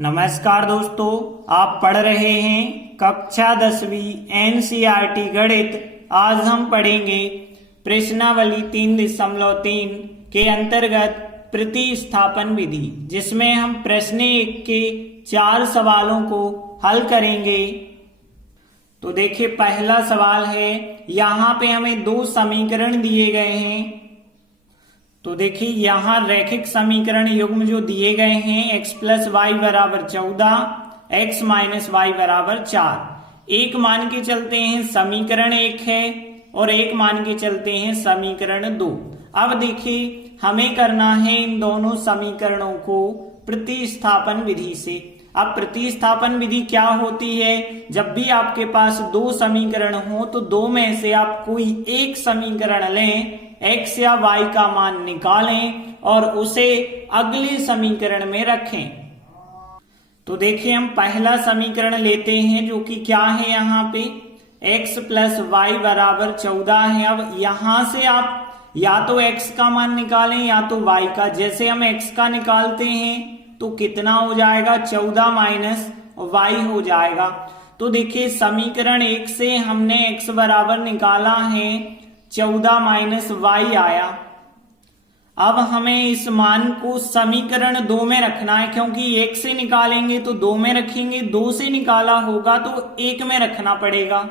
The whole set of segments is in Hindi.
नमस्कार दोस्तों, आप पढ़ रहे हैं कक्षा 10वीं एनसीईआरटी गणित। आज हम पढ़ेंगे प्रश्नावली 3.3 के अंतर्गत प्रतिस्थापन विधि, जिसमें हम प्रश्न 1 के 4 सवालों को हल करेंगे। तो देखिए, पहला सवाल है, यहाँ पे हमें दो समीकरण दिए गए हैं। तो देखिए, यहाँ रैखिक समीकरण युग्म जो दिए गए हैं x प्लस वाई बराबर 14, x माइनस वाई बराबर 4। एक मान के चलते हैं समीकरण 1 है और एक मान के चलते हैं समीकरण 2। अब देखिए, हमें करना है इन दोनों समीकरणों को प्रतिस्थापन विधि से। अब प्रतिस्थापन विधि क्या होती है? जब भी आपके पास दो समीकरण हो तो दो में से आप कोई एक समीकरण लें, x या y का मान निकालें और उसे अगले समीकरण में रखें। तो देखिए, हम पहला समीकरण लेते हैं, जो कि क्या है यहाँ पे x प्लस वाई बराबर 14 है। अब यहां से आप या तो x का मान निकालें या तो y का। जैसे हम x का निकालते हैं तो कितना हो जाएगा, 14 माइनस वाई हो जाएगा। तो देखिए, समीकरण 1 से हमने x बराबर निकाला है 14 माइनस वाई आया। अब हमें इस मान को समीकरण 2 में रखना है, क्योंकि 1 से निकालेंगे तो 2 में रखेंगे, 2 से निकाला होगा तो 1 में रखना पड़ेगा।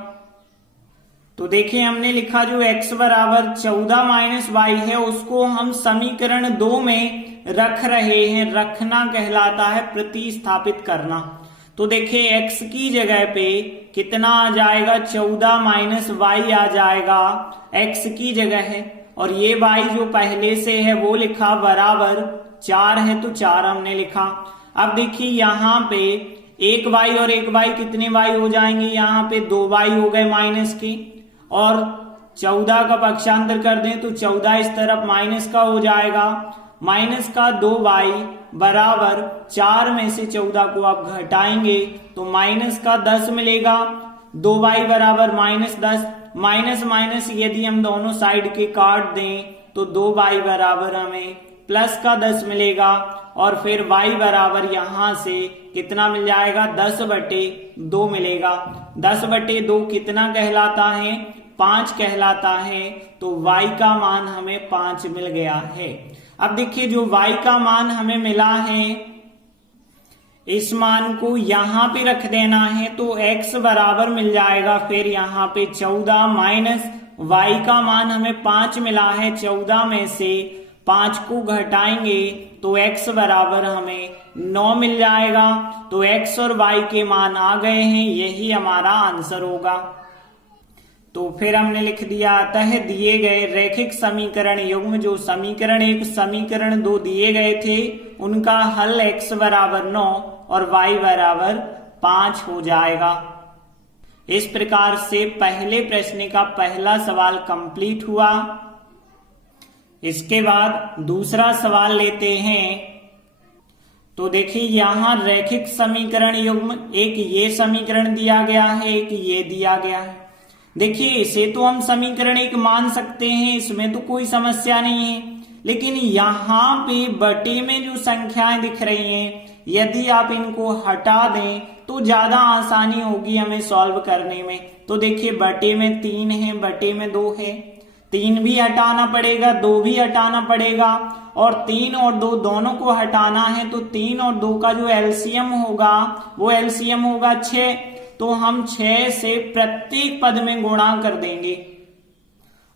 तो देखिए, हमने लिखा जो x बराबर 14 माइनस वाई है, उसको हम समीकरण 2 में रख रहे हैं। रखना कहलाता है प्रतिस्थापित करना। तो देखिए, x की जगह पे कितना आ जाएगा, 14 माइनस वाई आ जाएगा x की जगह है, और ये y जो पहले से है वो लिखा बराबर 4 है, तो 4 हमने लिखा। अब देखिए, यहाँ पे एक y और एक y कितने y हो जाएंगे, यहाँ पे 2 y हो गए माइनस के, और 14 का पक्षांतर कर दें तो 14 इस तरफ माइनस का हो जाएगा। माइनस का 2y बराबर 4 में से 14 को आप घटाएंगे तो माइनस का 10 मिलेगा। 2y बराबर माइनस 10, माइनस माइनस यदि हम दोनों साइड के काट दें तो 2y बराबर हमें प्लस का 10 मिलेगा, और फिर y बराबर यहां से कितना मिल जाएगा, 10/2 मिलेगा। 10/2 कितना कहलाता है, 5 कहलाता है। तो y का मान हमें 5 मिल गया है। अब देखिए, जो y का मान हमें मिला है, इस मान को यहां पे रख देना है, तो x बराबर मिल जाएगा फिर यहाँ पे 14 माइनस y का मान हमें 5 मिला है। 14 में से 5 को घटाएंगे तो x बराबर हमें 9 मिल जाएगा। तो x और y के मान आ गए हैं, यही हमारा आंसर होगा। तो फिर हमने लिख दिया, अतः दिए गए रैखिक समीकरण युग्म जो समीकरण 1 समीकरण 2 दिए गए थे, उनका हल x बराबर 9 और y बराबर 5 हो जाएगा। इस प्रकार से पहले प्रश्न का पहला सवाल कंप्लीट हुआ। इसके बाद दूसरा सवाल लेते हैं। तो देखिए, यहां रैखिक समीकरण युग्म एक ये समीकरण दिया गया है, एक ये दिया गया है। देखिए, इसे तो हम समीकरण 1 मान सकते हैं, इसमें तो कोई समस्या नहीं है। लेकिन यहाँ पे बटे में जो संख्याएं दिख रही हैं, यदि आप इनको हटा दें तो ज्यादा आसानी होगी हमें सॉल्व करने में। तो देखिए, बटे में 3 है, बटे में 2 है, 3 भी हटाना पड़ेगा, 2 भी हटाना पड़ेगा, और 3 और 2 दोनों को हटाना है। तो 3 और 2 का जो एलसीएम होगा वो एलसीएम होगा 6। तो हम 6 से प्रत्येक पद में गुणा कर देंगे,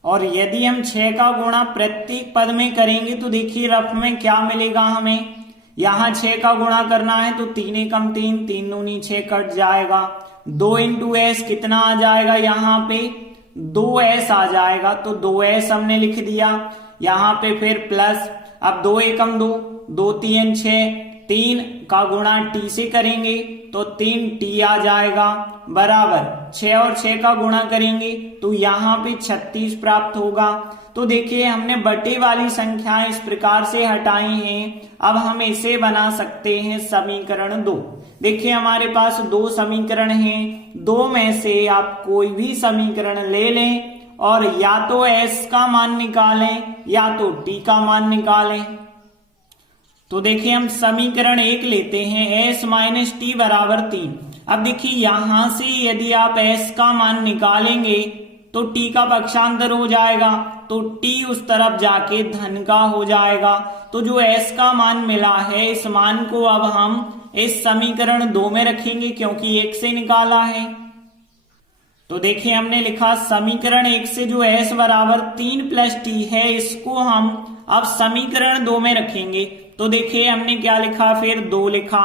और यदि हम 6 का गुणा प्रत्येक पद में करेंगे तो देखिए रफ में क्या मिलेगा हमें। यहाँ 6 का गुणा करना है तो 3 एकम 3, 3 दूनी 6 कट जाएगा। 2 इंटू एस कितना आ जाएगा, यहाँ पे 2s आ जाएगा, तो 2s हमने लिख दिया। यहाँ पे फिर प्लस, अब 2 एकम 2, 2 3 6, 3 का गुणा t से करेंगे तो 3t आ जाएगा, बराबर 6 और 6 का गुणा करेंगे तो यहाँ पे 36 प्राप्त होगा। तो देखिए, हमने बटे वाली संख्याएं इस प्रकार से हटाई हैं। अब हम इसे बना सकते हैं समीकरण 2। देखिए, हमारे पास दो समीकरण हैं, दो में से आप कोई भी समीकरण ले लें और या तो s का मान निकालें या तो t का मान निकालें। तो देखिए हम समीकरण 1 लेते हैं, s माइनस टी बराबर 3। अब देखिए यहां से यदि आप s का मान निकालेंगे तो t का पक्षांतर हो जाएगा, तो t उस तरफ जाके धन का हो जाएगा। तो जो s का मान मिला है इस मान को अब हम इस समीकरण 2 में रखेंगे क्योंकि 1 से निकाला है। तो देखिए हमने लिखा समीकरण 1 से जो s बराबर 3 प्लस टी है इसको हम अब समीकरण 2 में रखेंगे। तो देखिए हमने क्या लिखा, फिर 2 लिखा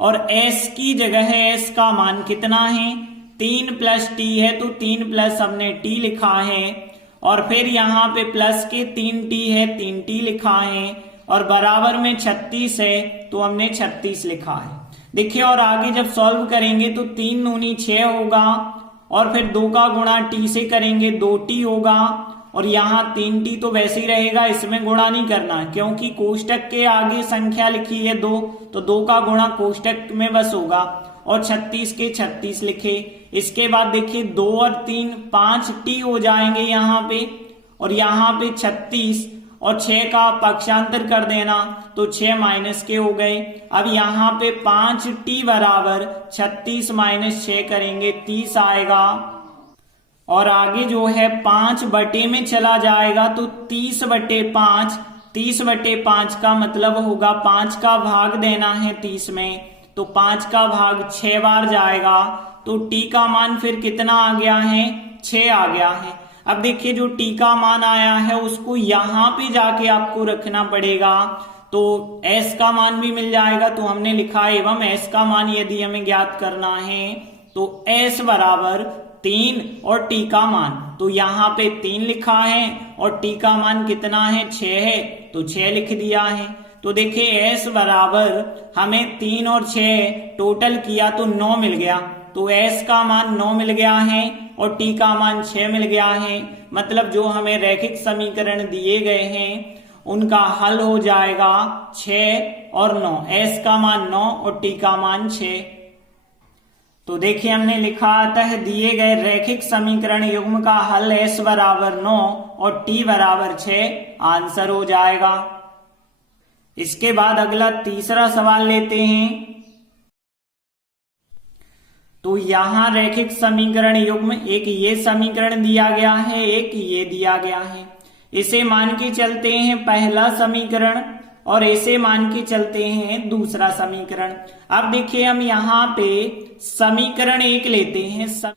और s की जगह s का मान कितना है 3 प्लस टी है, तो 3 प्लस हमने t लिखा है और फिर यहाँ पे प्लस के 3t है 3t लिखा है और बराबर में 36 है तो हमने 36 लिखा है। देखिए और आगे जब सॉल्व करेंगे तो 3 दूनी 6 होगा और फिर 2 का गुणा t से करेंगे 2t होगा और यहाँ 3t तो वैसे ही रहेगा, इसमें गुणा नहीं करना क्योंकि कोष्टक के आगे संख्या लिखी है 2, तो 2 का गुणा कोष्टक में बस होगा और 36 के 36 लिखे। इसके बाद देखिए 2 और 3 5t हो जाएंगे यहाँ पे और यहाँ पे 36 और 6 का पक्षांतर कर देना तो 6 माइनस के हो गए। अब यहाँ पे 5t बराबर 36 माइनस 6 करेंगे 30 आएगा और आगे जो है 5 बटे में चला जाएगा तो 30 बटे 5, 30 बटे 5 का मतलब होगा 5 का भाग देना है 30 में, तो 5 का भाग 6 बार जाएगा तो t का मान फिर कितना आ गया है 6 आ गया है। अब देखिए जो t का मान आया है उसको यहाँ पे जाके आपको रखना पड़ेगा तो s का मान भी मिल जाएगा। तो हमने लिखा एवं s का मान यदि हमें ज्ञात करना है तो s बराबर 3 और t का मान, तो यहाँ पे 3 लिखा है और t का मान कितना है 6 है तो 6 लिख दिया है। तो देखिए s बराबर हमें 3 और 6 टोटल किया तो 9 मिल गया, तो s का मान 9 मिल गया है और t का मान 6 मिल गया है। मतलब जो हमें रैखिक समीकरण दिए गए हैं उनका हल हो जाएगा 6 और 9, s का मान 9 और t का मान 6। तो देखिए हमने लिखा अतः दिए गए रैखिक समीकरण युग्म का हल s बराबर 9 और t बराबर 6 आंसर हो जाएगा। इसके बाद अगला तीसरा सवाल लेते हैं। तो यहाँ रैखिक समीकरण युग्म एक ये समीकरण दिया गया है, एक ये दिया गया है। इसे मान के चलते हैं पहला समीकरण और इसे मान के चलते हैं दूसरा समीकरण। अब देखिए हम यहाँ पे समीकरण 1 लेते हैं।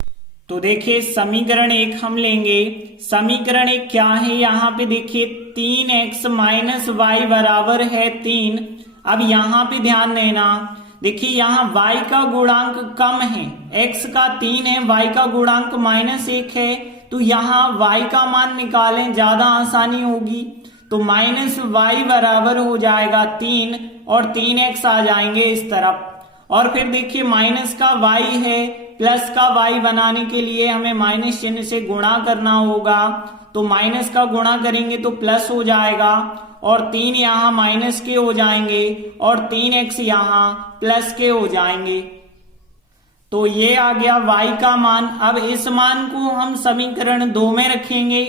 तो देखिए समीकरण 1 हम लेंगे। समीकरण 1 क्या है, यहाँ पे देखिए 3x माइनस वाई बराबर है 3। अब यहाँ पे ध्यान देना, देखिए यहाँ y का गुणांक कम है, x का 3 है, y का गुणांक -1 है, तो यहाँ y का मान निकालें ज्यादा आसानी होगी। तो माइनस वाई बराबर हो जाएगा 3 और 3x आ जाएंगे इस तरफ और फिर देखिए माइनस का y है, प्लस का y बनाने के लिए हमें माइनस चिन्ह से गुणा करना होगा, तो माइनस का गुणा करेंगे तो प्लस हो जाएगा और 3 यहाँ माइनस के हो जाएंगे और 3x यहाँ प्लस के हो जाएंगे। तो ये आ गया y का मान। अब इस मान को हम समीकरण 2 में रखेंगे।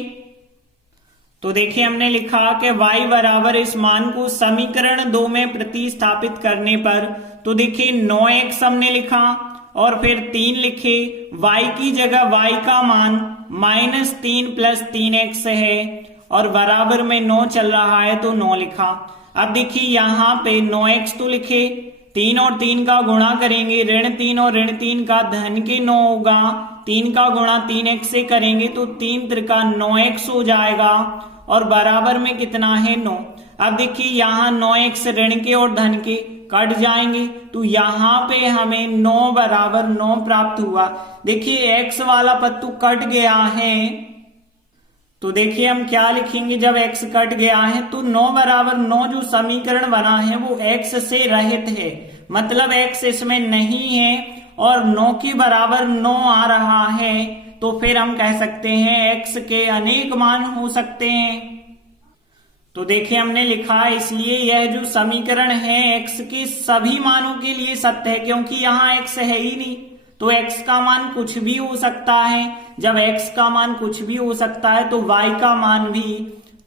तो देखिए हमने लिखा कि y बराबर इस मान को समीकरण 2 में प्रतिस्थापित करने पर, तो देखिए 9x हमने लिखा और फिर 3 लिखे, y की जगह y का मान -3 प्लस 3x है और बराबर में 9 चल रहा है तो 9 लिखा। अब देखिए यहाँ पे 9x तो लिखे, 3 और 3 का गुणा करेंगे, ऋण 3 और ऋण 3 का धन के 9 होगा, 3 का गुणा 3x से करेंगे तो 3 त्रिका 9x हो जाएगा और बराबर में कितना है 9। अब देखिए यहाँ 9x ऋण के और धन के कट जाएंगे तो यहाँ पे हमें 9 बराबर 9 प्राप्त हुआ। देखिए x वाला पद तो कट गया है, तो देखिए हम क्या लिखेंगे, जब x कट गया है तो 9 बराबर 9 जो समीकरण बना है वो x से रहित है, मतलब x इसमें नहीं है और 9 के बराबर 9 आ रहा है, तो फिर हम कह सकते हैं x के अनेक मान हो सकते हैं। तो देखिए हमने लिखा इसलिए यह जो समीकरण है x के सभी मानों के लिए सत्य है, क्योंकि यहाँ x है ही नहीं तो x का मान कुछ भी हो सकता है। जब x का मान कुछ भी हो सकता है तो y का मान भी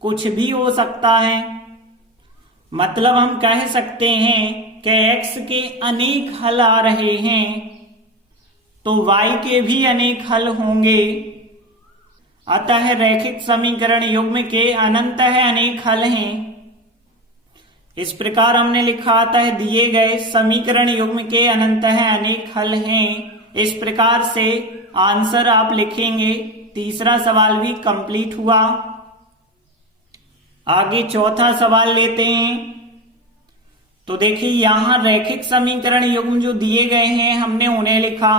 कुछ भी हो सकता है। मतलब हम कह सकते हैं कि x के अनेक हल आ रहे हैं तो y के भी अनेक हल होंगे। अतः रैखिक समीकरण युग्म के अनंतः अनेक हल हैं। इस प्रकार हमने लिखा, अतः दिए गए समीकरण युग्म के अनंतः अनेक हल हैं। इस प्रकार से आंसर आप लिखेंगे। तीसरा सवाल भी कंप्लीट हुआ। आगे चौथा सवाल लेते हैं। तो देखिए यहां रैखिक समीकरण युग्म जो दिए गए हैं हमने उन्हें लिखा।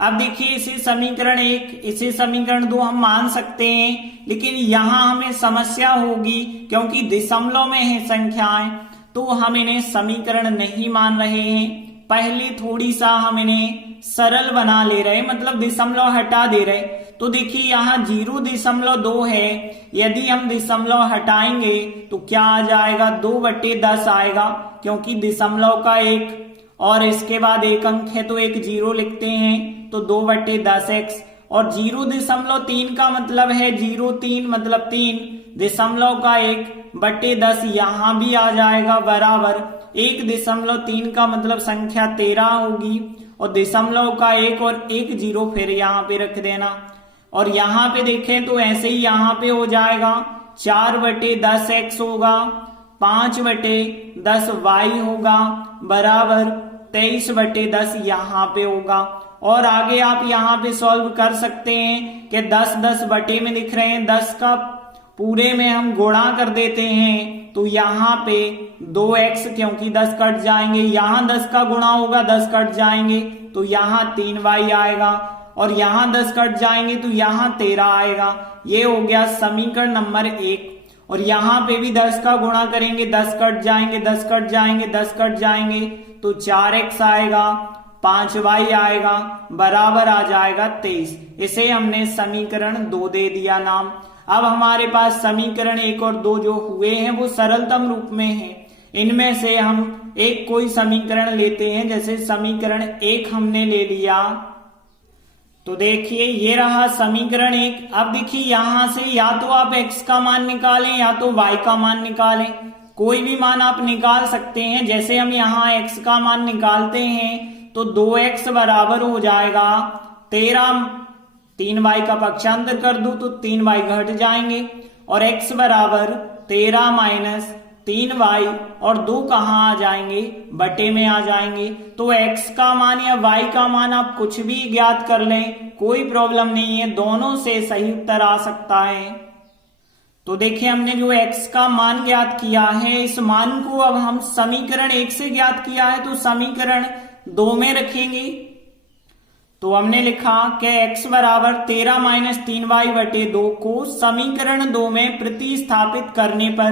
अब देखिए इसे समीकरण 1 इसे समीकरण 2 हम मान सकते हैं, लेकिन यहां हमें समस्या होगी क्योंकि दशमलव में है संख्याएं, तो हम इन्हें समीकरण नहीं मान रहे हैं। पहले थोड़ी सा हम इन्हें सरल बना ले रहे, मतलब दशमलव हटा दे रहे। तो देखिए यहाँ 0.2 है, यदि हम दशमलव हटाएंगे तो क्या आ जाएगा, 2/10 आएगा, क्योंकि दशमलव का एक और इसके बाद एक अंक है तो एक 0 लिखते हैं, तो 2/10x। और 0.3 का मतलब है 0.3 मतलब 3, दशमलव का 1/10 यहाँ भी आ जाएगा बराबर 1.3 का मतलब संख्या 13 होगी, और दशमलव का 1 और एक 0 फिर यहाँ पे रख देना। और यहाँ पे देखें तो ऐसे ही यहाँ पे हो जाएगा 4/10x होगा, 5/10y होगा बराबर 23/10 यहाँ पे होगा। और आगे आप यहाँ पे सॉल्व कर सकते हैं कि 10 बटे में दिख रहे हैं, 10 का पूरे में हम गुणा कर देते हैं तो यहाँ पे 2x, क्योंकि 10 कट जाएंगे, यहाँ 10 का गुणा होगा, 10 कट जाएंगे तो यहाँ 3y आएगा, और यहाँ 10 कट जाएंगे तो यहाँ 13 आएगा। ये हो गया समीकरण नंबर 1। और यहाँ पे भी 10 का गुणा करेंगे, 10 कट जाएंगे, 10 कट जाएंगे, 10 कट जाएंगे तो 4x आएगा, 5y आएगा बराबर आ जाएगा 23। इसे हमने समीकरण 2 दे दिया नाम। अब हमारे पास समीकरण 1 और 2 जो हुए हैं वो सरलतम रूप में हैं। इनमें से हम एक कोई समीकरण लेते हैं, जैसे समीकरण 1 हमने ले लिया। तो देखिए ये रहा समीकरण 1। अब देखिए यहां से या तो आप x का मान निकालें या तो y का मान निकालें, कोई भी मान आप निकाल सकते हैं। जैसे हम यहाँ x का मान निकालते हैं तो 2x बराबर हो जाएगा 13, 3y का पक्षांतर कर दो तो 3y घट जाएंगे, और x बराबर 13 माइनस 3y और 2 कहाँ आ जाएंगे, बटे में आ जाएंगे। तो x का मान या y का मान आप कुछ भी ज्ञात कर लें, कोई प्रॉब्लम नहीं है, दोनों से सही उत्तर आ सकता है। तो देखिए हमने जो x का मान ज्ञात किया है, इस मान को अब हम समीकरण 1 से ज्ञात किया है तो समीकरण 2 में रखेंगे। तो हमने लिखा कि x बराबर 13 माइनस 3y बटे 2 को समीकरण 2 में प्रतिस्थापित करने पर,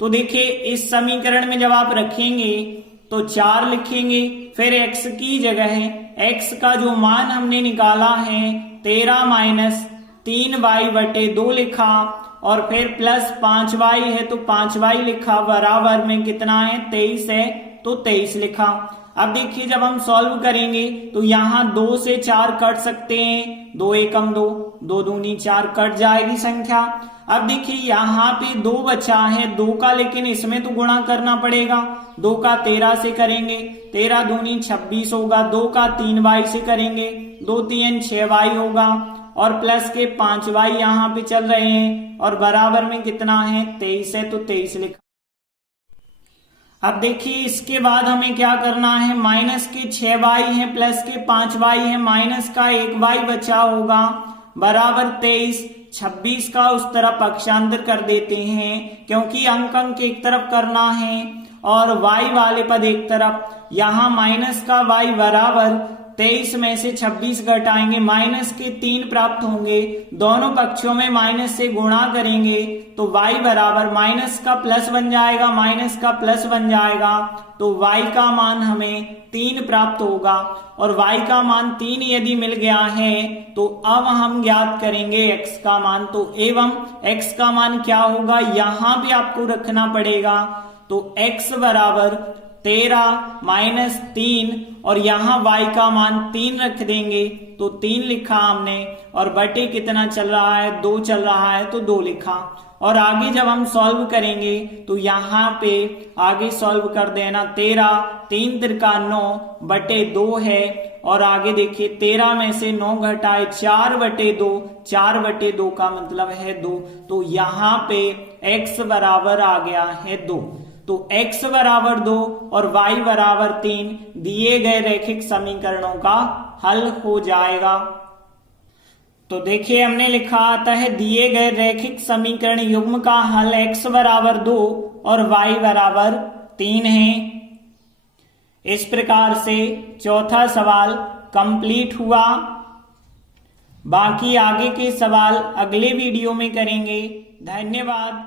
तो देखिए इस समीकरण में जब आप रखेंगे तो 4 लिखेंगे, फिर x की जगह है x का जो मान हमने निकाला है 13 माइनस 3y बटे 2 लिखा, और फिर प्लस 5y है तो 5y लिखा, बराबर में कितना है 23 है तो 23 लिखा। अब देखिए जब हम सॉल्व करेंगे तो यहाँ 2 से 4 कट सकते हैं, 2 एकम 2, 2 दूनी 4 कट जाएगी संख्या। अब देखिए यहाँ पे 2 बचा है 2 का, लेकिन इसमें तो गुणा करना पड़ेगा। 2 का 13 से करेंगे, 13 दूनी 26 होगा, 2 का 3y से करेंगे, 2 3 6y होगा, और प्लस के 5y यहाँ पे चल रहे हैं, और बराबर में कितना है 23 है तो 23 लिखा। अब देखिए इसके बाद हमें क्या करना है, माइनस के 6y है प्लस के 5y है, माइनस का 1y बचा होगा बराबर 23। 26 का उस तरफ पक्षांतर कर देते हैं क्योंकि अंक अंक एक तरफ करना है और y वाले पद एक तरफ। यहाँ माइनस का y बराबर 23 में से 26 घटाएंगे, माइनस के 3 प्राप्त होंगे, दोनों पक्षों में माइनस से गुणा करेंगे तो y बराबर माइनस का प्लस बन जाएगा, माइनस का प्लस बन जाएगा, तो y का मान हमें 3 प्राप्त होगा। और y का मान 3 यदि मिल गया है तो अब हम ज्ञात करेंगे x का मान। तो एवं x का मान क्या होगा, यहां भी आपको रखना पड़ेगा। तो x बराबर 13 माइनस 3, और यहाँ y का मान 3 रख देंगे तो 3 लिखा हमने, और बटे कितना चल रहा है 2 चल रहा है तो 2 लिखा। और आगे जब हम सॉल्व करेंगे तो यहाँ पे आगे सॉल्व कर देना 13, 3 तिरका 9 बटे 2 है, और आगे देखिए 13 में से 9 घटाए 4 बटे 2, 4 बटे 2 का मतलब है 2, तो यहाँ पे x बराबर आ गया है 2। तो x बराबर 2 और y बराबर 3 दिए गए रैखिक समीकरणों का हल हो जाएगा। तो देखिए हमने लिखा आता है दिए गए रैखिक समीकरण युग्म का हल x बराबर 2 और y बराबर 3 है। इस प्रकार से चौथा सवाल कंप्लीट हुआ। बाकी आगे के सवाल अगले वीडियो में करेंगे। धन्यवाद।